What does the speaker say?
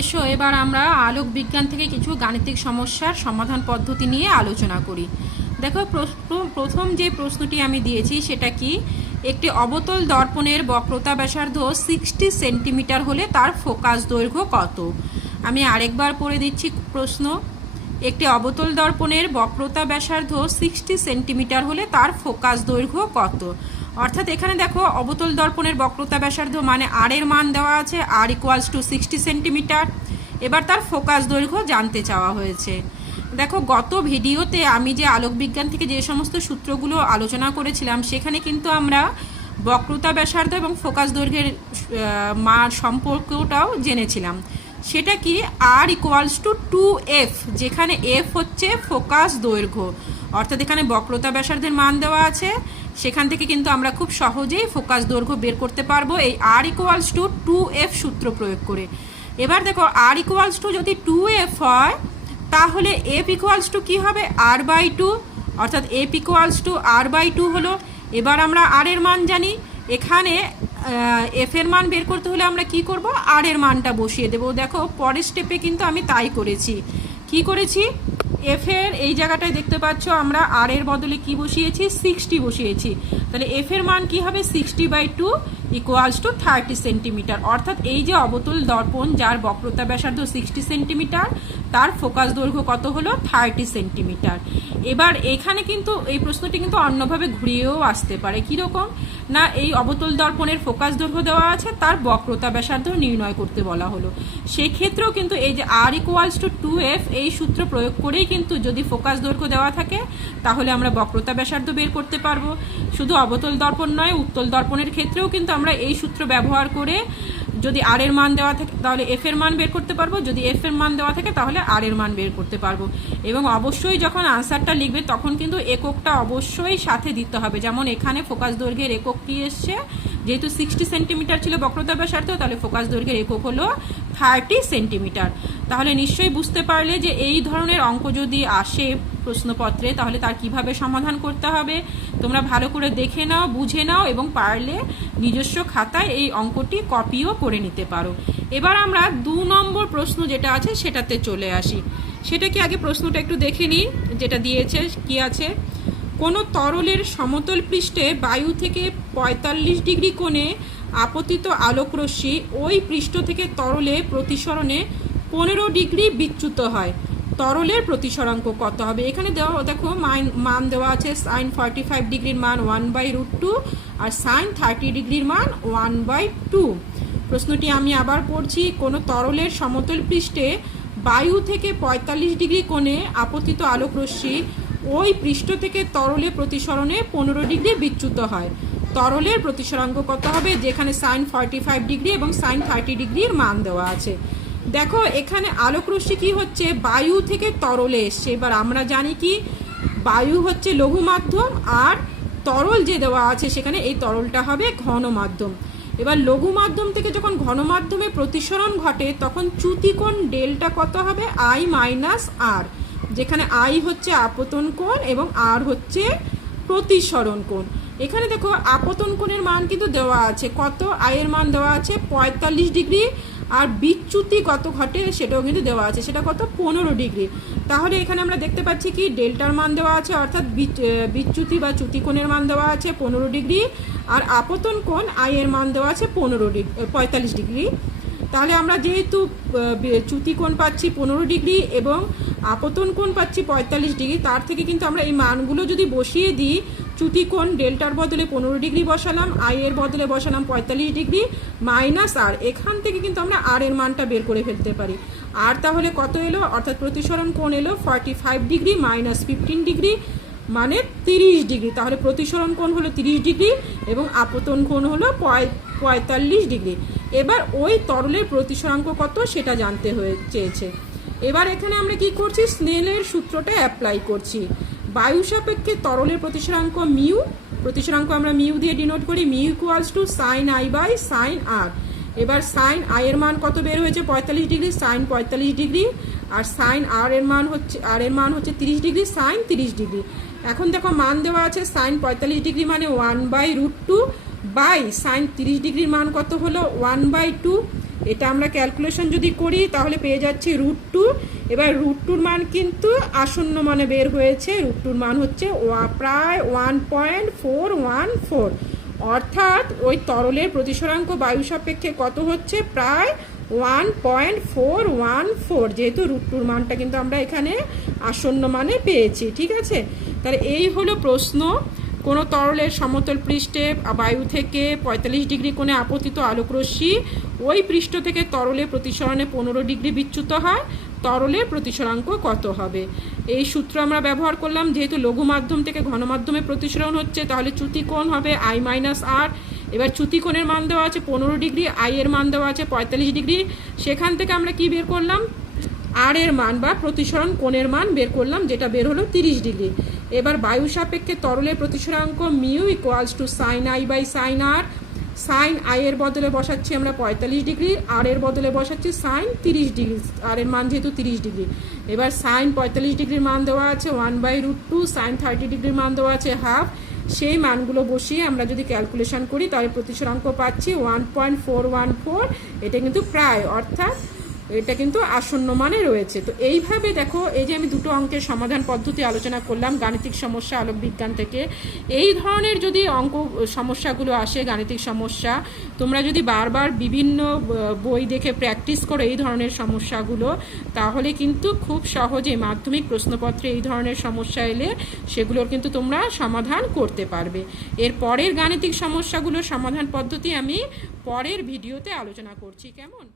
এসো এবার আমরা আলোক বিজ্ঞান থেকে কিছু গাণিতিক সমস্যার সমাধান পদ্ধতি নিয়ে আলোচনা করি। দেখো প্রথম যে প্রশ্নটি আমি দিয়েছি সেটা কি, একটি অবতল দর্পণের বক্রতা ব্যাসার্ধ 60 সেন্টিমিটার হলে তার ফোকাস দৈর্ঘ্য কত। আমি আরেকবার পড়ে দিচ্ছি প্রশ্ন। একটি অবতল দর্পণের বক্রতা ব্যাসার্ধ 60 সেন্টিমিটার হলে তার ফোকাস দৈর্ঘ্য কত। অর্থাৎ এখানে দেখো অবতল দর্পণের বক্রতা ব্যাসার্ধ মানে আর এর মান দেওয়া আছে, আর ইকুয়ালস টু 60 সেন্টিমিটার। এবার তার ফোকাস দৈর্ঘ্য জানতে চাওয়া হয়েছে। দেখো গত ভিডিওতে আমি যে আলোক বিজ্ঞান থেকে যে সমস্ত সূত্রগুলো আলোচনা করেছিলাম সেখানে কিন্তু আমরা বক্রতা ব্যাসার্ধ এবং ফোকাস দৈর্ঘ্যের মান সম্পর্কটাও জেনেছিলাম। সেটা কি, আর ইকুয়ালস টু 2f, যেখানে f হচ্ছে ফোকাস দৈর্ঘ্য। অর্থাৎ এখানে বক্রতা ব্যাসার্ধের মান দেওয়া আছে, সেখান থেকে কিন্তু আমরা খুব সহজেই ফোকাস দৈর্ঘ্য বের করতে পারবো এই আর ইকুয়ালস টু 2f সূত্র প্রয়োগ করে। এবার দেখো আর ইকুয়ালস টু যদি 2f হয় তাহলে f ইকুয়ালস টু কী হবে, r/2, অর্থাৎ f ইকুয়ালস টু r/2 হলো। এবার আমরা আর এর মান জানি, এখানে এফ এর মান বের করতে হলে আমরা কি করব, আর এর মানটা বসিয়ে দেবো। দেখো পরের স্টেপে কিন্তু আমি তাই করেছি। কি করেছি, এফ এর এই জায়গাটায় দেখতে পাচ্ছ আমরা আর এর বদলে কি বসিয়েছি, 60 বসিয়েছি। তাহলে এফ এর মান কি হবে, 60/2 ইকুয়ালস টু 30 সেন্টিমিটার। অর্থাৎ এই যে অবতল দর্পণ যার বক্রতা ব্যাসার্ধ 60 সেন্টিমিটার, তার ফোকাস দৈর্ঘ্য কত হলো, 30 সেন্টিমিটার। এবার এখানে কিন্তু এই প্রশ্নটি কিন্তু অন্যভাবে ঘুরিয়েও আসতে পারে। কীরকম না, এই অবতল দর্পণের ফোকাস দৈর্ঘ্য দেওয়া আছে, তার বক্রতা ব্যাসার্ধ নির্ণয় করতে বলা হলো। সেক্ষেত্রেও কিন্তু এই যে আর ইকুয়ালস টু 2f এই সূত্র প্রয়োগ করেই কিন্তু যদি ফোকাস দৈর্ঘ্য দেওয়া থাকে তাহলে আমরা বক্রতা ব্যাসার্ধ বের করতে পারবো। শুধু অবতল দর্পণ নয়, উত্তল দর্পণের ক্ষেত্রেও কিন্তু আমরা এই সূত্র ব্যবহার করে যদি আর এর মান দেওয়া থাকে তাহলে এফ এর মান বের করতে পারবো, যদি এফ এর মান দেওয়া থাকে তাহলে আর এর মান বের করতে পারবো। এবং অবশ্যই যখন আনসারটা লিখবে তখন কিন্তু এককটা অবশ্যই সাথে দিতে হবে। যেমন এখানে ফোকাস দৈর্ঘ্যের একক কি এসছে, যেহেতু 60 সেন্টিমিটার ছিল বক্রতা ব্যাসার্ধ, তাহলে ফোকাস দৈর্ঘ্যের একক হলো 30 সেন্টিমিটার। তাহলে নিশ্চয়ই বুঝতে পারলে যে এই ধরনের অঙ্ক যদি আসে প্রশ্নপত্রে তাহলে তার কিভাবে সমাধান করতে হবে। তোমরা ভালো করে দেখে নাও, বুঝে নাও এবং পারলে নিজস্ব খাতায় এই অঙ্কটি কপিও করে নিতে পারো। এবার আমরা 2 নম্বর প্রশ্ন যেটা আছে সেটাতে চলে আসি। সেটা কি, আগে প্রশ্নটা একটু দেখে নিই যেটা দিয়েছে। কি আছে, কোনো তরলের সমতল পৃষ্ঠে বায়ু থেকে 45 ডিগ্রি কোণে আপতিত আলোকরশ্মি ওই পৃষ্ঠ থেকে তরলে প্রতিসরণে 15 ডিগ্রি বিচ্যুত হয়, তরলের প্রতিসরাঙ্ক কত হবে। এখানে দেওয়া দেখো মান দেওয়া আছে, সাইন 45 ডিগ্রির মান 1/√2 আর সাইন 30 ডিগ্রির মান 1/2। প্রশ্নটি আমি আবার পড়ছি, কোনো তরলের সমতল পৃষ্ঠে বায়ু থেকে 45 ডিগ্রি কোণে আপতিত আলোকরশ্মি ওই পৃষ্ঠ থেকে তরলে প্রতিসরণে 15 ডিগ্রি বিচ্যুত হয়, তরলের প্রতিসরাঙ্ক কত হবে, যেখানে সাইন 45 ডিগ্রি এবং সাইন 30 ডিগ্রির মান দেওয়া আছে। দেখো এখানে আলোকরশ্মি কি হচ্ছে, বায়ু থেকে তরলে এসছে। এবার আমরা জানি কি, বায়ু হচ্ছে লঘু মাধ্যম আর তরল যে দেওয়া আছে সেখানে এই তরলটা হবে ঘন মাধ্যম। এবার লঘু মাধ্যম থেকে যখন ঘন মাধ্যমে প্রতিসরণ ঘটে তখন চ্যুতিকোণ ডেল্টা কত হবে, I-R, যেখানে I হচ্ছে আপতন কোণ এবং R হচ্ছে প্রতিসরণ কোণ। এখানে দেখো আপতন কোণের মান কিন্তু দেওয়া আছে কত, I এর মান দেওয়া আছে 45 ডিগ্রি, আর বিচ্যুতি কত ঘটে সেটাও কিন্তু দেওয়া আছে, সেটা কত, 15 ডিগ্রি। তাহলে এখানে আমরা দেখতে পাচ্ছি কি, ডেল্টার মান দেওয়া আছে অর্থাৎ বিচ্যুতি বা চ্যুতিকোণের মান দেওয়া আছে 15 ডিগ্রি, আর আপতন কোণ I এর মান দেওয়া আছে 45 ডিগ্রি। তাহলে আমরা যেহেতু চ্যুতিকোণ পাচ্ছি 15 ডিগ্রি এবং আপতন কোণ পাচ্ছি 45 ডিগ্রি, তার থেকে কিন্তু আমরা এই মানগুলো যদি বসিয়ে দিই, চ্যুতিকোণ ডেল্টার বদলে 15 ডিগ্রি বসালাম, I এর বদলে বসালাম 45 ডিগ্রি মাইনাস আর, এখান থেকে কিন্তু আমরা আর এর মানটা বের করে ফেলতে পারি। আর তাহলে কত এলো, অর্থাৎ প্রতিসরণ কোণ এলো 45 ডিগ্রি মাইনাস 15 ডিগ্রি মানে 30 ডিগ্রি। তাহলে প্রতিসরণ কোণ হলো 30 ডিগ্রি এবং আপতন কোণ হলো 45 ডিগ্রি। এবার ওই তরলের প্রতিসরাঙ্ক কত সেটা জানতে চেয়েছে। এবার এখানে আমরা কি করছি, স্নেলের সূত্রটা অ্যাপ্লাই করছি। বায়ু সাপেক্ষে তরলের প্রতিসরাঙ্ক মিউ, প্রতিসরাঙ্ক আমরা মিউ দিয়ে ডিনোট করি, মিউ ইকুয়ালস টু সাইন I/সাইন R। এবার সাইন I এর মান কত বের হয়েছে, 45 ডিগ্রি, সাইন 45 ডিগ্রি, আর সাইন R এর মান হচ্ছে 30 ডিগ্রি, সাইন 30 ডিগ্রি। এখন দেখো মান দেওয়া আছে, সাইন 45 ডিগ্রি মানে 1/√2 বাই সাইন 30 ডিগ্রির মান কত হলো, 1/2। এটা আমরা ক্যালকুলেশন যদি করি তাহলে পেয়ে যাচ্ছি √2। এবার √2 মান কিন্তু আসন্ন মানে বের হয়েছে। √2 মান হচ্ছে প্রায় 1.414, অর্থাৎ ওই তরলের প্রতিসরাঙ্ক বায়ু সাপেক্ষে কত হচ্ছে, প্রায় 1.414। যেহেতু √2 মানটা কিন্তু আমরা এখানে আসন্ন মানে পেয়েছি। ঠিক আছে, তাহলে এই হলো প্রশ্ন। কোনো তরলের সমতল পৃষ্ঠে বায়ু থেকে 45 ডিগ্রি কোণে আপতিত আলোকরশ্মি ওই পৃষ্ঠ থেকে তরলের প্রতিসরণে 15 ডিগ্রি বিচ্যুত হয়, তরলের প্রতিসরাঙ্ক কত হবে? এই সূত্র আমরা ব্যবহার করলাম। যেহেতু লঘু মাধ্যম থেকে ঘন মাধ্যমে প্রতিসরণ হচ্ছে, তাহলে চ্যুতি কোণ হবে I-R। এবার চ্যুতি কোণের মান দেওয়া আছে 15 ডিগ্রি, আই এর মান দেওয়া আছে 45 ডিগ্রি। সেখান থেকে আমরা কি বের করলাম, আর এর মান বা প্রতিসরণ কোণের মান বের করলাম, যেটা বের হলো 30 ডিগ্রি। এবার বায়ু সাপেক্ষে তরলের প্রতিসরাঙ্ক mu equals to sine I by sine R. Sine I এর বদলে বসাচ্ছি আমরা 45 ডিগ্রি, আর এর বদলে বসাচ্ছি সাইন 30 ডিগ্রি, আর এর মান যেহেতু 30 ডিগ্রি। এবার সাইন 45 ডিগ্রির মান দেওয়া আছে 1/√2, সাইন 30 ডিগ্রির মান দেওয়া আছে হাফ। সেই মানগুলো বসিয়ে আমরা যদি ক্যালকুলেশন করি তাহলে প্রতিসরাঙ্ক পাচ্ছি 1.414। এটা কিন্তু প্রায়, অর্থাৎ এটা কিন্তু আসন্ন মানে রয়েছে। তো এইভাবে দেখো, এই যে আমি দুটো অঙ্কের সমাধান পদ্ধতি আলোচনা করলাম গাণিতিক সমস্যা আলোক বিজ্ঞান থেকে। এই ধরনের যদি অঙ্ক সমস্যাগুলো আসে, গাণিতিক সমস্যা, তোমরা যদি বারবার বিভিন্ন বই দেখে প্র্যাকটিস করো এই ধরনের সমস্যাগুলো, তাহলে কিন্তু খুব সহজে মাধ্যমিক প্রশ্নপত্রে এই ধরনের সমস্যা এলে সেগুলোর কিন্তু তোমরা সমাধান করতে পারবে। এর পরের গাণিতিক সমস্যাগুলোর সমাধান পদ্ধতি আমি পরের ভিডিওতে আলোচনা করছি। কেমন?